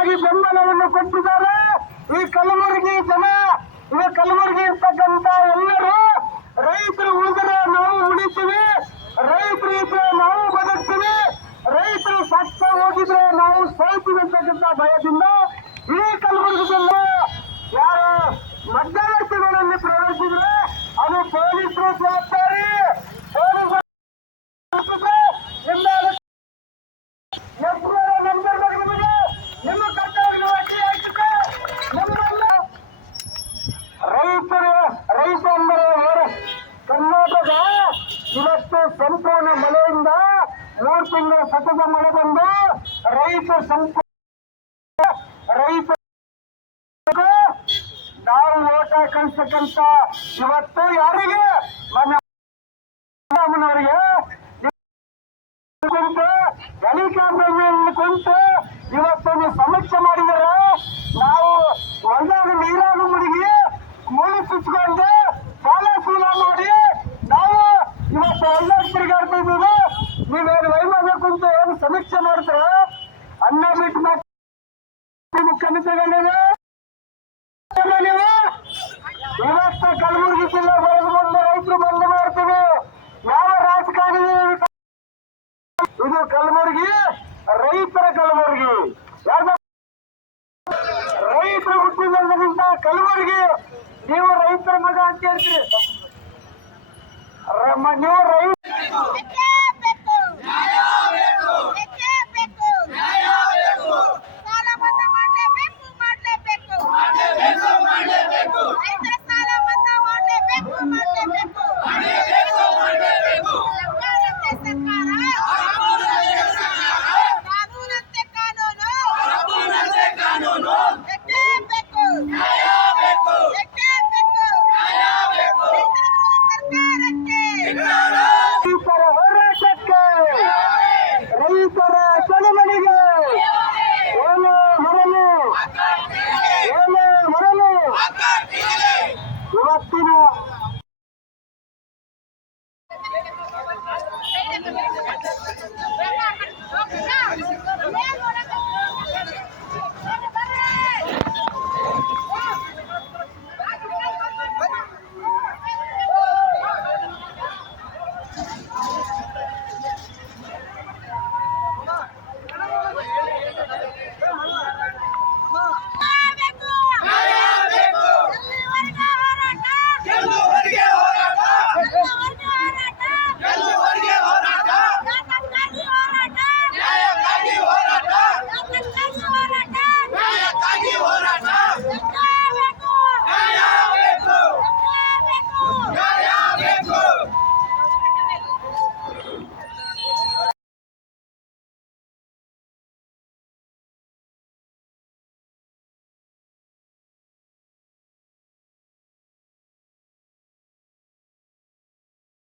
ಸಂಪೂರ್ಣವಾಗಿ ಬೆಂಬಲವನ್ನು ಕೊಟ್ಟಿದ್ದಾರೆ ಈ ಕಲಬುರಗಿ ಜನ. ಈಗ ಕಲಬುರಗಿ ಇರ್ತಕ್ಕಂತ ಎಲ್ಲರೂ ರೈತರು ಉಳಿದರೆ ನಾವು ಉಳಿತೀವಿ, ರೈತರು ಇದ್ರೆ ನಾವು ಬದುಕ್ತೀವಿ, ರೈತರು ಸತ್ತ ಹೋಗಿದ್ರೆ ನಾವು ಸೋಲ್ತೀವಿ ಅಂತಕ್ಕಂಥ ಭಯದಿಂದ ಈ ಕಲಬುರಗಿಯಲ್ಲಿ ಯಾರು ಮಧ್ಯವರ್ತಿಗಳಲ್ಲಿ ಪ್ರವೇಶಿಸಿದ್ರೆ ಅದು ಪೊಲೀಸರು ಜವಾಬ್ದಾರಿ. ರೈತ ಅಂದರೆ ಕರ್ನಾಟಕ ಇವತ್ತು ಸಂಪೂರ್ಣ ಮಳೆಯಿಂದ 3 ತಿಂಗಳ ಸತತ ಮಳೆ ಬಂದು ರೈತ ನಾವು ಓಟ ಕಳಿಸ್ತಕ್ಕಂತ ಇವತ್ತು ಯಾರಿಗೆ ಅವರಿಗೆ ಕುಂತು ಹೆಲಿಕಾಪ್ಟರ್ ಮೇಲೆ ಕುಂತು ಇವತ್ತೊಂದು ಸಮೀಕ್ಷೆ ಮಾಡಿದರೆ ನಾವು ಹೊಲದಾಗ ನೀರಾಗ ಮುಳುಗಿ ಮುಳ್ಳು ಚುಚ್ಕೊಂಡು ಸಾಲ ಸೂಲ ಮಾಡಿ ನಾವು ಇವತ್ತು ಹೊಲದಾಗ ತಿರುಗಾಡ್ತಾ ಇದ್ದೀವಿ. ನೀವೇನು ವೈಮಾನ ಕುಂತು ಏನು ಸಮೀಕ್ಷೆ ಮಾಡ್ತಾರೆ ಅನ್ನ ಬಿಟ್ಟು ಕಣ್ಣು ತಗೊಂಡಿದೆ. ನೀವು ಇವತ್ತು ಕಲಬುರಗಿ ಜಿಲ್ಲೆ ಬರೆದು ಬಂದು ರೈತರು ಬಂದು ಮಾಡ್ತೀವಿ. ಯಾವ ರಾಜಕಾರಣಿ ಇದು? ಕಲಬುರಗಿ ರೈತರ ಕಲಬುರಗಿ. ರೈತರು ಹುಟ್ಟಿದಂತ ಕಲಬುರಗಿ. ನೀವು ರೈತರ ಮಗ ಅಂತ ಹೇಳ್ತೀರಿ, ನೀವು